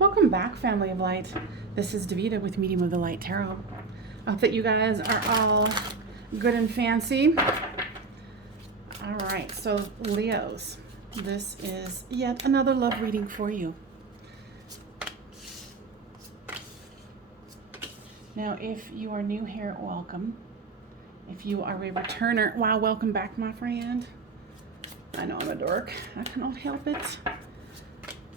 Welcome back, family of light. This is Davida with Medium of the Light Tarot. I hope that you guys are all good and fancy. All right, so Leos, this is yet another love reading for you. Now, if you are new here, welcome. If you are a returner, wow, welcome back, my friend. I know I'm a dork. I cannot help it.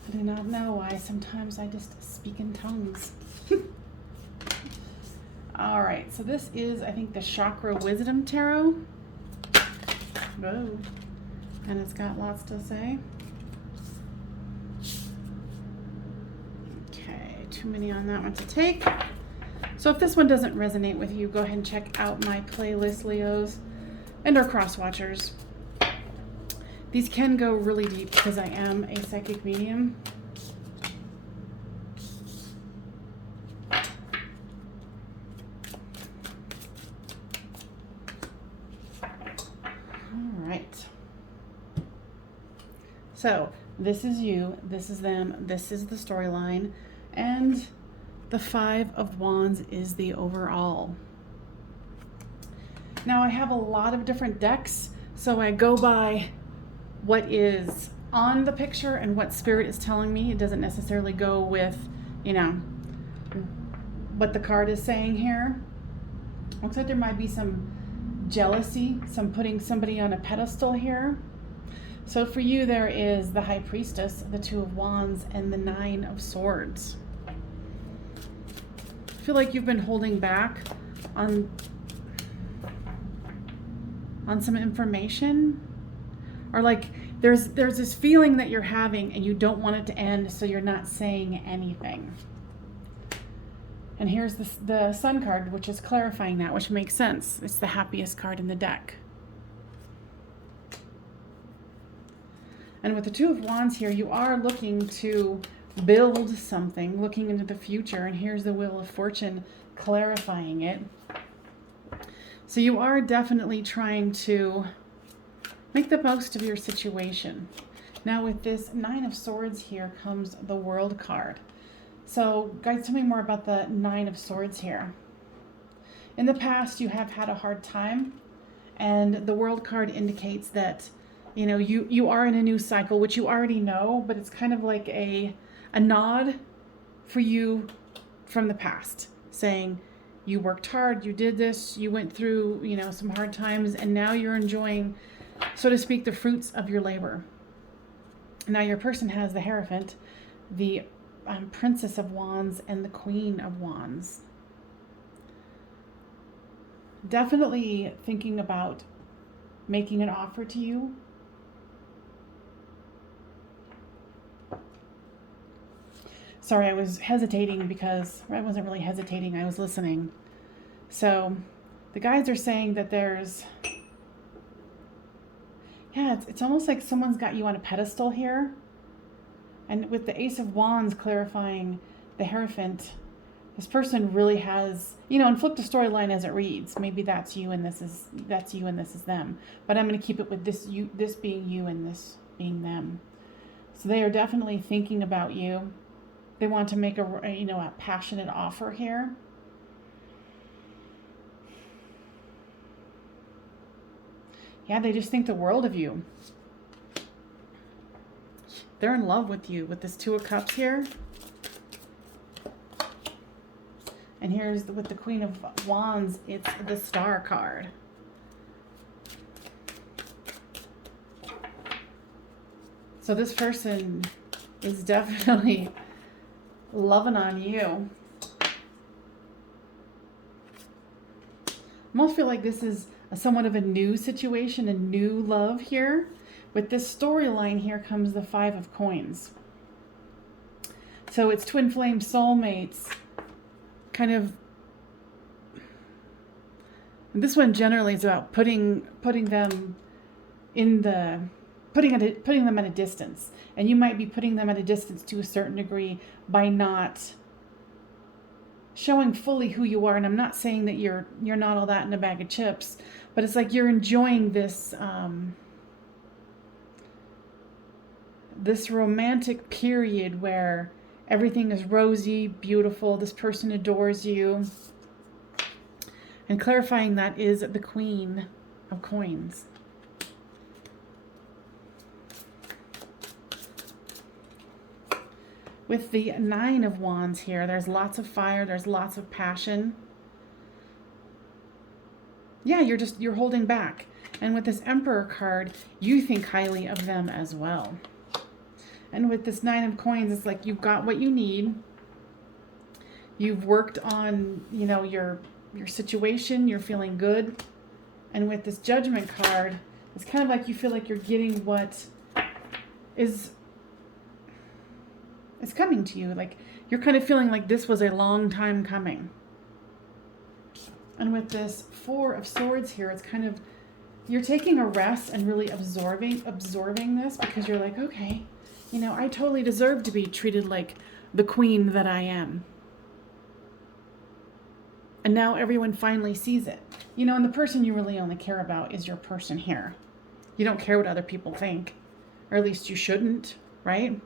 I do not know why sometimes I just speak in tongues. All right, so this is, I think, the Chakra Wisdom Tarot. Whoa. And it's got lots to say. Okay, too many on that one to take. So if this one doesn't resonate with you, go ahead and check out my playlist, Leos, and our cross watchers. These can go really deep because I am a psychic medium. All right. So this is you, this is them, this is the storyline, and the Five of Wands is the overall. Now I have a lot of different decks, so I go by what is on the picture and what spirit is telling me. It doesn't necessarily go with, what the card is saying here. Looks like there might be some jealousy, some putting somebody on a pedestal here. So for you, there is the High Priestess, the Two of Wands, and the Nine of Swords. I feel like you've been holding back on some information, or like there's this feeling that you're having and you don't want it to end, so you're not saying anything. And here's the Sun card, which is clarifying that, which makes sense. It's the happiest card in the deck. And with the Two of Wands here, you are looking to build something, looking into the future, and here's the Wheel of Fortune clarifying it. So you are definitely trying to make the most of your situation. Now with this Nine of Swords here comes the World card. So guys, tell me more about the Nine of Swords here. In the past, you have had a hard time, and the World card indicates that you are in a new cycle, which you already know, but it's kind of like a nod for you from the past, saying you worked hard, you did this, you went through some hard times, and now you're enjoying, so to speak, the fruits of your labor. Now your person has the Hierophant, the Princess of Wands, and the Queen of Wands. Definitely thinking about making an offer to you. Sorry, I was hesitating because I wasn't really hesitating, I was listening. So the guides are saying that there's, it's almost like someone's got you on a pedestal here. And with the Ace of Wands clarifying the Hierophant, this person really has, and flip the storyline as it reads. Maybe that's you and this is them. But I'm going to keep it with this being you and this being them. So they are definitely thinking about you. They want to make a passionate offer here. Yeah, they just think the world of you. They're in love with you with this Two of Cups here. And here's with the Queen of Wands, it's the Star card. So this person is definitely loving on you. I almost feel like this is somewhat of a new situation, a new love here. With this storyline here comes the Five of Coins. So it's twin flame soulmates, kind of. This one generally is about putting them in the putting them at a distance, and you might be putting them at a distance to a certain degree by not showing fully who you are. And I'm not saying that you're not all that in a bag of chips, but it's like you're enjoying this this romantic period where Everything is rosy, beautiful. This person adores you. And clarifying that is the Queen of Coins. With the Nine of Wands here, there's lots of fire, there's lots of passion. Yeah, you're holding back. And with this Emperor card, you think highly of them as well. And with this Nine of Coins, it's like you've got what you need. You've worked on, you know, your situation, you're feeling good. And with this Judgment card, it's kind of like you feel like you're getting what is coming to you. Like you're kind of feeling like this was a long time coming. And with this Four of Swords here, it's kind of, you're taking a rest and really absorbing this, because you're like, okay, you know, I totally deserve to be treated like the queen that I am. And now everyone finally sees it. You know, and the person you really only care about is your person here. You don't care what other people think, or at least you shouldn't, right?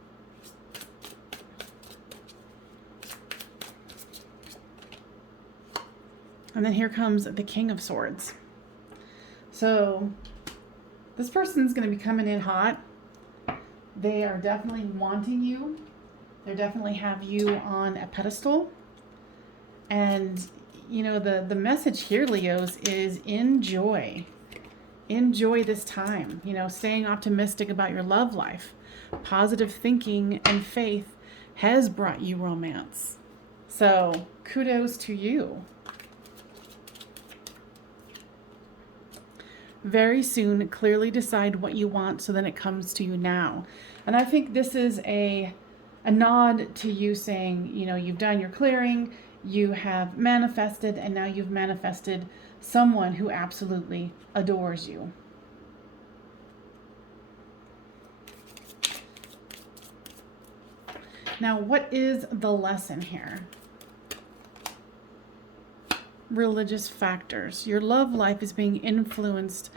And then here comes the King of Swords. So this person's going to be coming in hot. They are definitely wanting you. They definitely have you on a pedestal. And, you know, the message here, Leos, is enjoy. Enjoy this time. You know, staying optimistic about your love life. Positive thinking and faith has brought you romance. So kudos to you. Very soon, clearly decide what you want so then it comes to you now. And I think this is a nod to you saying, you know, you've done your clearing, you have manifested, and now you've manifested someone who absolutely adores you. Now, what is the lesson here? Religious factors. Your love life is being influenced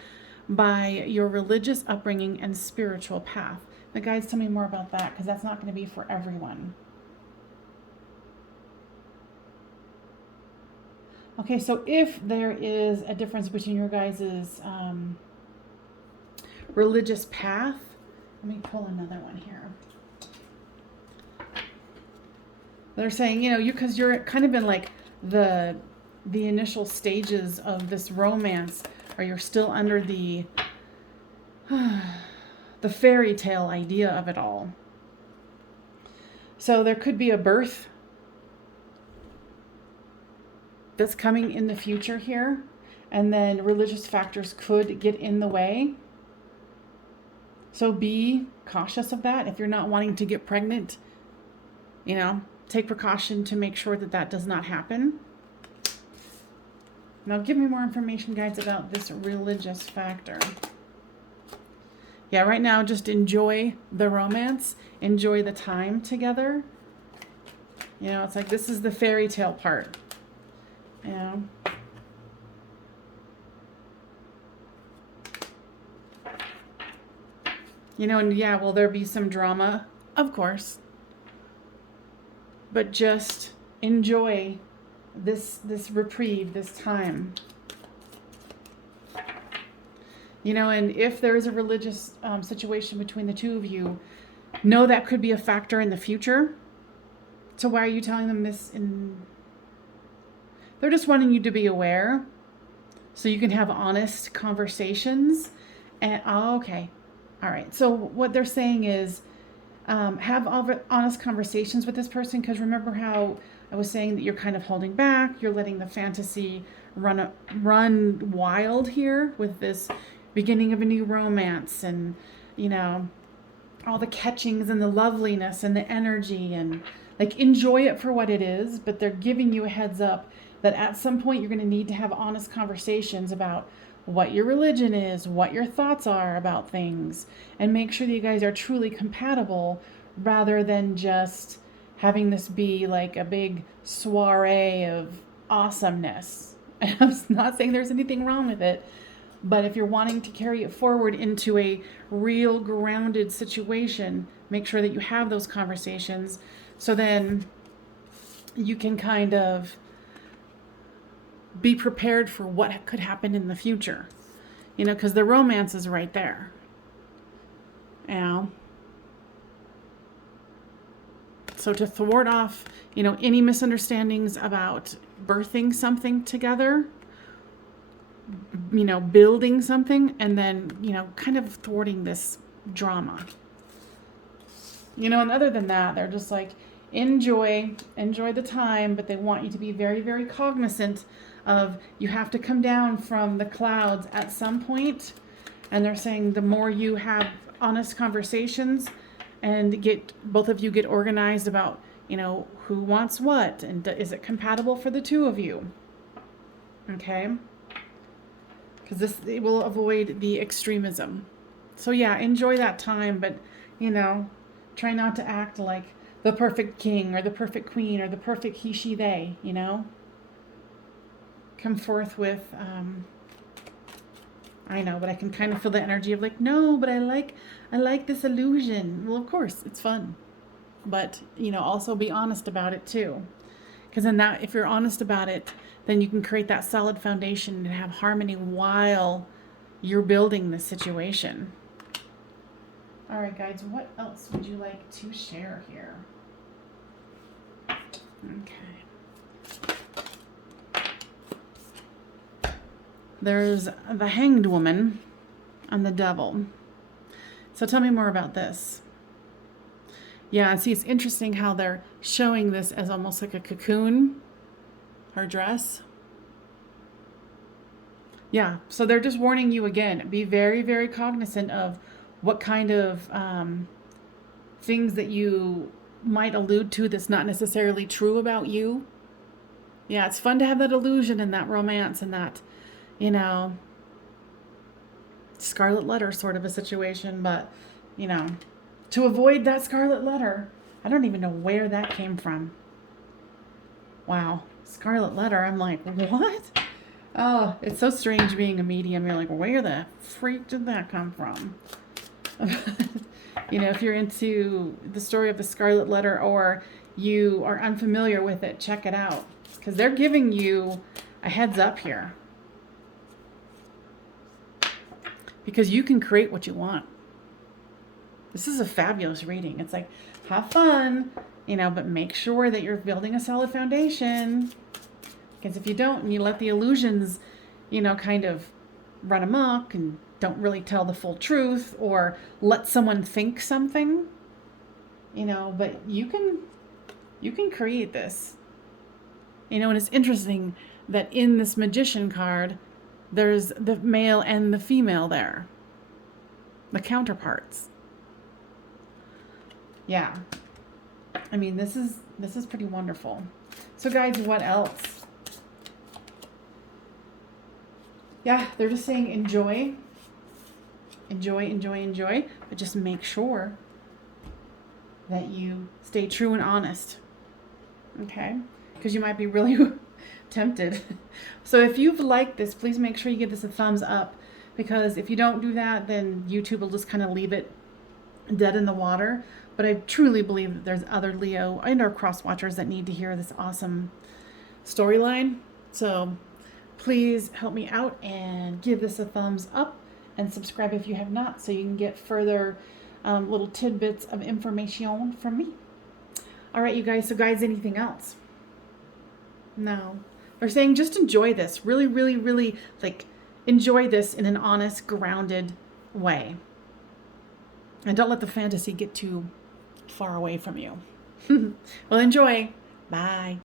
by your religious upbringing and spiritual path. The guides, tell me more about that, because that's not going to be for everyone. Okay, so if there is a difference between your guys' religious path, let me pull another one here. They're saying, you know, because you're kind of in like the initial stages of this romance, or you're still under the fairy tale idea of it all. So there could be a birth that's coming in the future here, and then religious factors could get in the way. So be cautious of that. If you're not wanting to get pregnant, you know, take precaution to make sure that that does not happen. Now give me more information, guys, about this religious factor. Yeah, right now just enjoy the romance. Enjoy the time together. You know, it's like this is the fairy tale part. You know. You know, and yeah, will there be some drama? Of course. But just enjoy this reprieve, this time. You know, and if there is a religious situation between the two of you, know that could be a factor in the future. So why are you telling them this? They're just wanting you to be aware so you can have honest conversations. And okay, all right. So what they're saying is have honest conversations with this person, because remember how I was saying that you're kind of holding back, you're letting the fantasy run wild here with this beginning of a new romance, and you know, all the catchings and the loveliness and the energy, and like enjoy it for what it is, but they're giving you a heads up that at some point you're going to need to have honest conversations about what your religion is, what your thoughts are about things, and make sure that you guys are truly compatible rather than just having this be like a big soiree of awesomeness. And I'm not saying there's anything wrong with it, but if you're wanting to carry it forward into a real grounded situation, make sure that you have those conversations So then you can kind of be prepared for what could happen in the future, you know, because the romance is right there. You know, so to thwart off, you know, any misunderstandings about birthing something together, you know, building something, and then, you know, kind of thwarting this drama. You know, and other than that, they're just like, enjoy the time, but they want you to be very, very cognizant of, you have to come down from the clouds at some point. And they're saying the more you have honest conversations and both of you get organized about, you know, who wants what and is it compatible for the two of you. Okay? Because it will avoid the extremism. So yeah, enjoy that time, but, you know, try not to act like the perfect king or the perfect queen or the perfect he, she, they, you know? Come forth with, I know, but I can kind of feel the energy of like, no, but I like this illusion. Well, of course, it's fun. But, you know, also be honest about it too. Because then that, if you're honest about it, then you can create that solid foundation and have harmony while you're building the situation. All right, guys, what else would you like to share here? Okay. There's the Hanged Woman and the Devil. So tell me more about this. Yeah, and see, it's interesting how they're showing this as almost like a cocoon, her dress. Yeah, so they're just warning you again. Be very, very cognizant of what kind of things that you might allude to that's not necessarily true about you. Yeah, it's fun to have that illusion and that romance and that, you know, scarlet letter sort of a situation, but, you know, to avoid that scarlet letter, I don't even know where that came from. Wow, scarlet letter, I'm like, what? Oh, it's so strange being a medium. You're like, where the freak did that come from? You know, if you're into the story of the scarlet letter or you are unfamiliar with it, check it out. Because they're giving you a heads up here. Because you can create what you want. This is a fabulous reading. It's like, have fun, you know, but make sure that you're building a solid foundation. Because if you don't, and you let the illusions, you know, kind of run amok and don't really tell the full truth or let someone think something, you know, but you can create this. You know, and it's interesting that in this Magician card, there's the male and the female there. The counterparts. Yeah. I mean, this is pretty wonderful. So guys, what else? Yeah, they're just saying enjoy. Enjoy, but just make sure that you stay true and honest. Okay? Because you might be really tempted. So if you've liked this, please make sure you give this a thumbs up, because if you don't do that, then YouTube will just kind of leave it dead in the water. But I truly believe that there's other Leo and our cross watchers that need to hear this awesome storyline. So please help me out and give this a thumbs up and subscribe if you have not, so you can get further little tidbits of information from me. All right, you guys. So guys, anything else? No. They're saying just enjoy this. Really, really, really, like, enjoy this in an honest, grounded way. And don't let the fantasy get too far away from you. Well, enjoy. Bye.